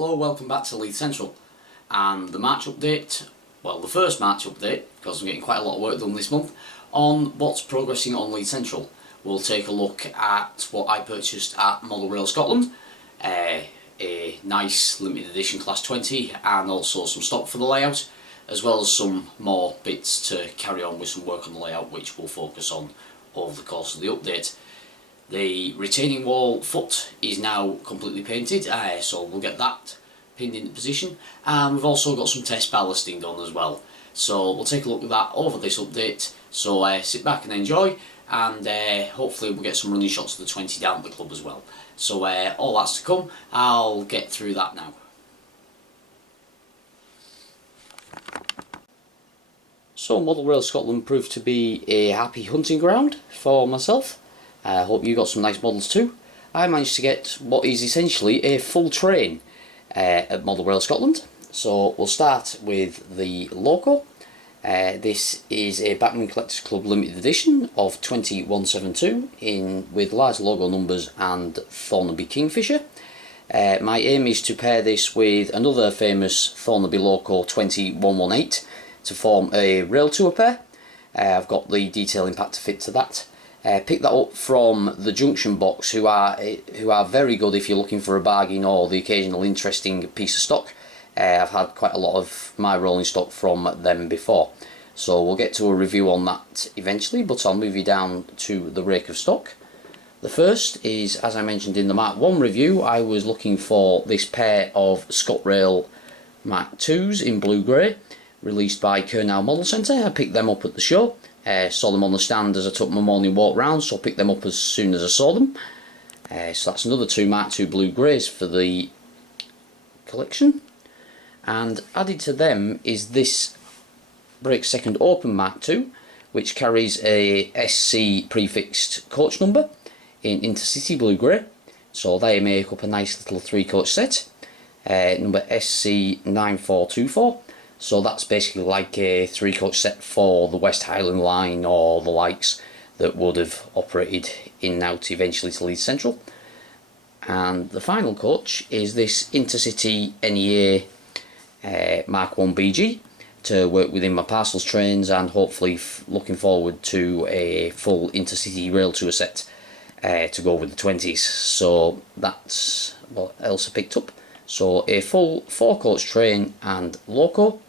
Hello, welcome back to Leith Central, and the March update, well the first March update, because I'm getting quite a lot of work done this month, on what's progressing on Leith Central. We'll take a look at what I purchased at Model Rail Scotland, a nice limited edition Class 20, and also some stock for the layout, as well as some more bits to carry on with some work on the layout which we'll focus on over the course of the update. The retaining wall foot is now completely painted, so we'll get that pinned into position, and we've also got some test ballasting done as well. So we'll take a look at that over this update, so sit back and enjoy, and hopefully we'll get some running shots of the 20 down at the club as well. So all that's to come. I'll get through that now. So Model Rail Scotland proved to be a happy hunting ground for myself. I hope you got some nice models too. I managed to get what is essentially a full train at Model Rail Scotland. So we'll start with the loco. This is a Backman Collectors Club limited edition of 20172 with large logo numbers and Thornaby Kingfisher. My aim is to pair this with another famous Thornaby loco 20118 to form a rail tour pair. I've got the detailing pack to fit to that. Pick that up from the Junction box, who are very good if you're looking for a bargain or the occasional interesting piece of stock. I've had quite a lot of my rolling stock from them before, so we'll get to a review on that eventually, but I'll move you down to the rake of stock. The first is, as I mentioned in the Mark 1 review, I was looking for this pair of ScotRail Mark 2s in blue grey, released by Kernel Model Centre. I picked them up at the show. Saw them on the stand as I took my morning walk round, so I picked them up as soon as I saw them. So that's another two Mark II blue greys for the collection. And added to them is this Brake Second Open Mark II, which carries a SC prefixed coach number in Intercity blue grey. So they make up a nice little 3-coach set, number SC9424. So that's basically like a 3-coach set for the West Highland line or the likes that would have operated in and out eventually to Leith Central. And the final coach is this Intercity NEA Mark 1 BG to work within my parcels trains, and hopefully looking forward to a full Intercity rail tour set to go with the 20s. So that's what else I picked up. So a full 4-coach train and loco.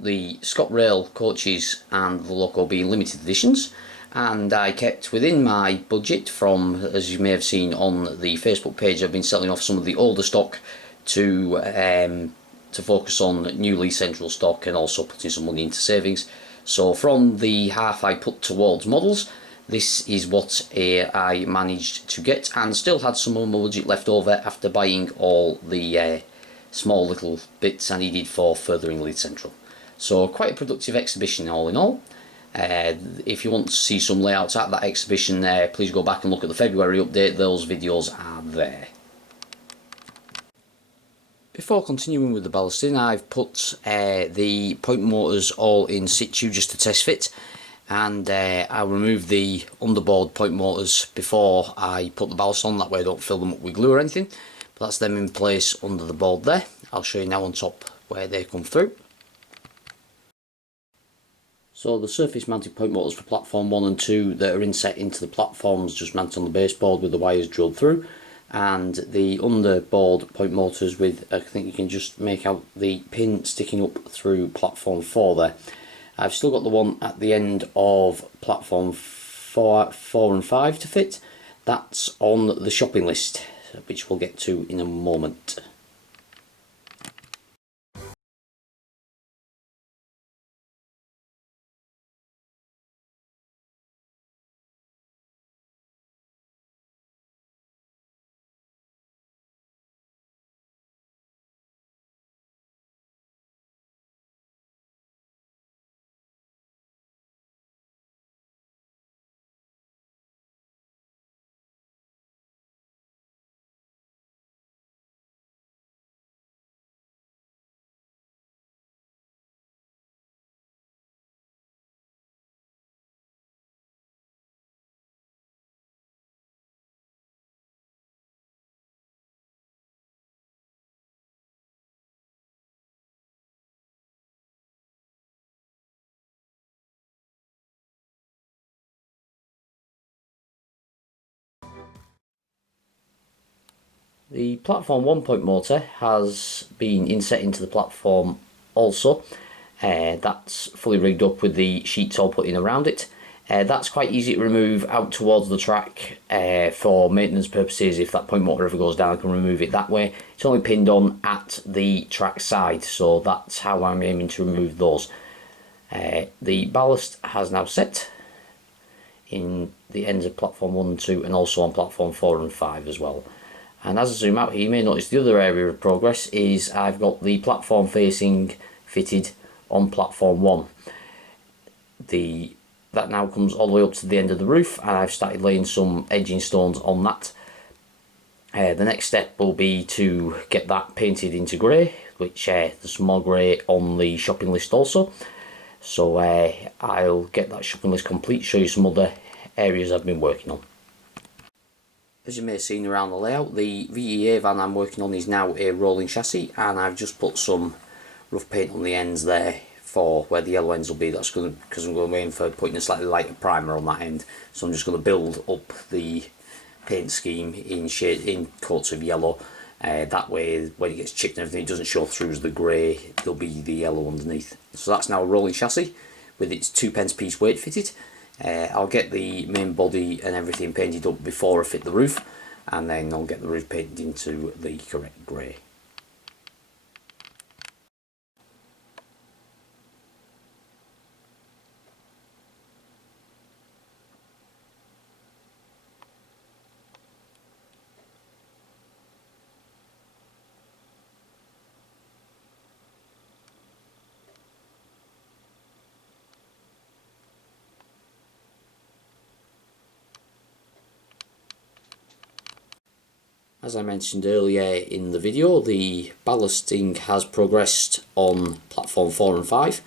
The ScotRail coaches and the loco being limited editions, and I kept within my budget from, as you may have seen on the Facebook page, I've been selling off some of the older stock to focus on new Leith Central stock and also putting some money into savings. So from the half I put towards models, this is what I managed to get, and still had some of my budget left over after buying all the small little bits I needed for furthering Leith Central. So quite a productive exhibition all in all. If you want to see some layouts at that exhibition, please go back and look at the February update. Those videos are there. Before continuing with the ballasting, I've put the point motors all in situ just to test fit, and I removed the underboard point motors before I put the ballast on, that way I don't fill them up with glue or anything. But that's them in place under the board there. I'll show you now on top where they come through. So the surface mounted point motors for platform 1 and 2 that are inset into the platforms just mounted on the baseboard with the wires drilled through, and the underboard point motors with, I think you can just make out the pin sticking up through platform 4 there. I've still got the one at the end of platform 4 and 5 to fit. That's on the shopping list, which we'll get to in a moment. The platform 1 point motor has been inset into the platform also. That's fully rigged up with the sheets all put in around it. That's quite easy to remove out towards the track for maintenance purposes. If that point motor ever goes down, I can remove it that way. It's only pinned on at the track side, so that's how I'm aiming to remove those. The ballast has now set in the ends of platform 1 and 2, and also on platform 4 and 5 as well. And as I zoom out here, you may notice the other area of progress is I've got the platform facing fitted on platform 1. That now comes all the way up to the end of the roof, and I've started laying some edging stones on that. The next step will be to get that painted into grey, which there's some more grey on the shopping list also. So I'll get that shopping list complete, show you some other areas I've been working on. As you may have seen around the layout, the VEA van I'm working on is now a rolling chassis, and I've just put some rough paint on the ends there for where the yellow ends will be. That's because I'm going to aim for putting a slightly lighter primer on that end. So I'm just going to build up the paint scheme in coats of yellow. That way, when it gets chipped and everything, it doesn't show through as the grey. There'll be the yellow underneath. So that's now a rolling chassis with its 2 piece weight fitted. I'll get the main body and everything painted up before I fit the roof, and then I'll get the roof painted into the correct grey. As I mentioned earlier in the video, the ballasting has progressed on platform 4 and 5,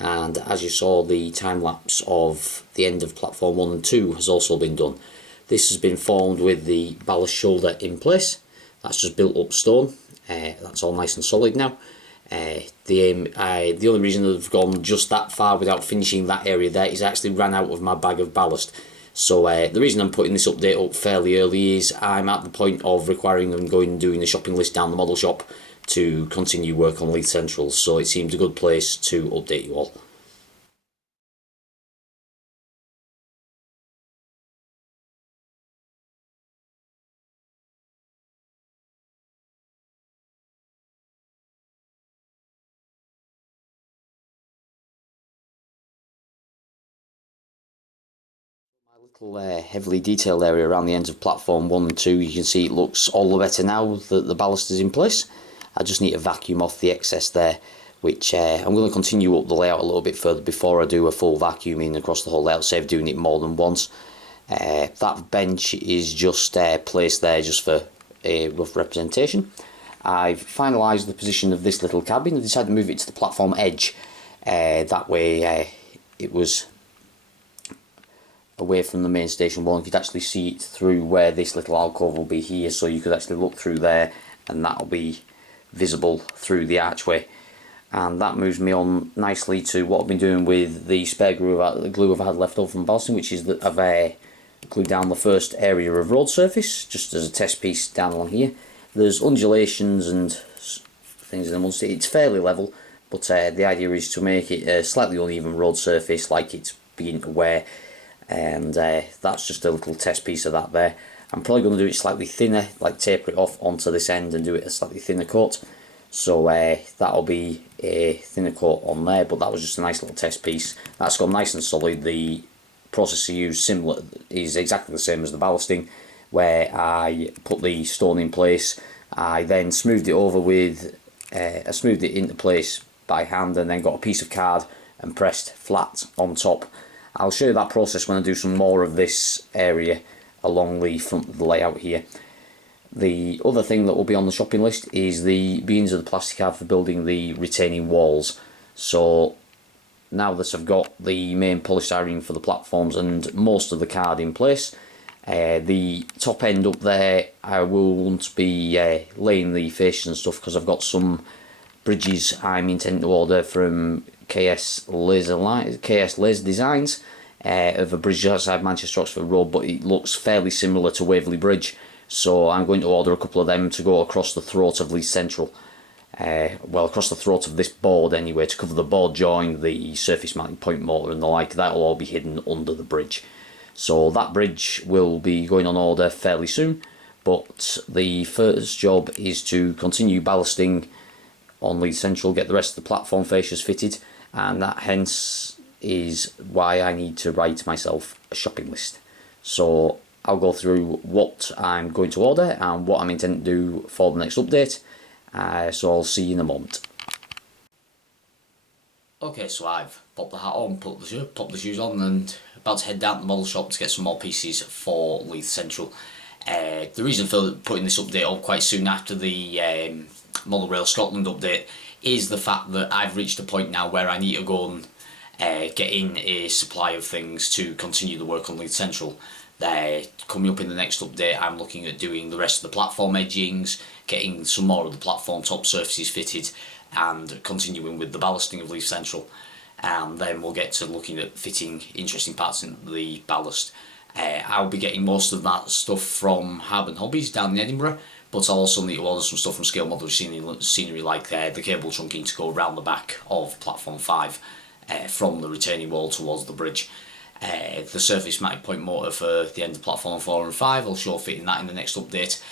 and as you saw, the time lapse of the end of platform 1 and 2 has also been done. This has been formed with the ballast shoulder in place. That's just built up stone. That's all nice and solid now. The only reason I've gone just that far without finishing that area there is I actually ran out of my bag of ballast. So the reason I'm putting this update up fairly early is I'm at the point of requiring and going and doing the shopping list down the model shop to continue work on Leith Central, so it seemed a good place to update you all. Little heavily detailed area around the ends of platform 1 and 2, you can see it looks all the better now that the ballast is in place. I just need to vacuum off the excess there, which I'm going to continue up the layout a little bit further before I do a full vacuuming across the whole layout, save doing it more than once. That bench is just placed there just for a rough representation. I've finalised the position of this little cabin. I decided to move it to the platform edge, that way it was away from the main station wall. You could actually see it through where this little alcove will be here, so you could actually look through there and that'll be visible through the archway. And that moves me on nicely to what I've been doing with the spare glue I've had left over from ballasting, which is that I've glued down the first area of road surface just as a test piece down along here. There's undulations and things in the mud. It's fairly level, but the idea is to make it a slightly uneven road surface like it's beginning to wear. And that's just a little test piece of that there. I'm probably going to do it slightly thinner, like taper it off onto this end and do it a slightly thinner coat. So that'll be a thinner coat on there, but that was just a nice little test piece. That's gone nice and solid. The process I use is exactly the same as the ballasting, where I put the stone in place. I then smoothed it over with, I smoothed it into place by hand and then got a piece of card and pressed flat on top. I'll show you that process when I do some more of this area along the front of the layout here. The other thing that will be on the shopping list is the beams of the plastic card for building the retaining walls. So now that I've got the main polystyrene for the platforms and most of the card in place, the top end up there I won't be laying the fascias and stuff because I've got some bridges I'm intending to order from KS Laser Designs of a bridge outside Manchester Oxford Road, but it looks fairly similar to Waverley Bridge, So I'm going to order a couple of them to go across the throat of Leith Central. Well, across the throat of this board anyway, to cover the board join, the surface mounting point motor and the like. That'll all be hidden under the bridge. So that bridge will be going on order fairly soon, but the first job is to continue ballasting on Leith Central, get the rest of the platform fascias fitted, and that hence is why I need to write myself a shopping list. So I'll go through what I'm going to order and what I'm intending to do for the next update. So I'll see you in a moment. Okay, so I've popped the hat on, popped the shoes on, and about to head down to the model shop to get some more pieces for Leith Central. The reason for putting this update up quite soon after the Model Rail Scotland update is the fact that I've reached a point now where I need to go and get in a supply of things to continue the work on Leith Central. Coming up in the next update, I'm looking at doing the rest of the platform edgings, getting some more of the platform top surfaces fitted, and continuing with the ballasting of Leith Central. And then we'll get to looking at fitting interesting parts in the ballast. I'll be getting most of that stuff from Harbour Hobbies down in Edinburgh, but I'll also need to order some stuff from Scale Model Scenery, like the cable trunking to go around the back of platform 5 from the retaining wall towards the bridge. The surface mounted point motor for the end of platform 4 and 5, I'll show fitting that in the next update.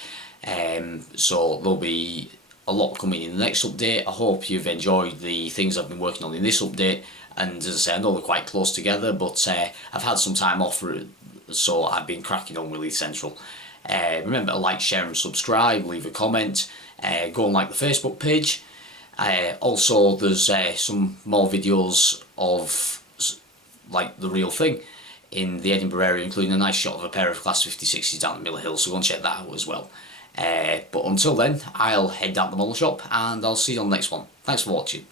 So there'll be a lot coming in the next update. I hope you've enjoyed the things I've been working on in this update, and as I say, I know they're quite close together, but I've had some time off, so I've been cracking on with Leith Central. Remember to like, share and subscribe, leave a comment, go and like the Facebook page. Also there's some more videos of like the real thing in the Edinburgh area, including a nice shot of a pair of Class 5060s down at Miller Hill, so go and check that out as well. But until then, I'll head down to the model shop and I'll see you on the next one. Thanks for watching.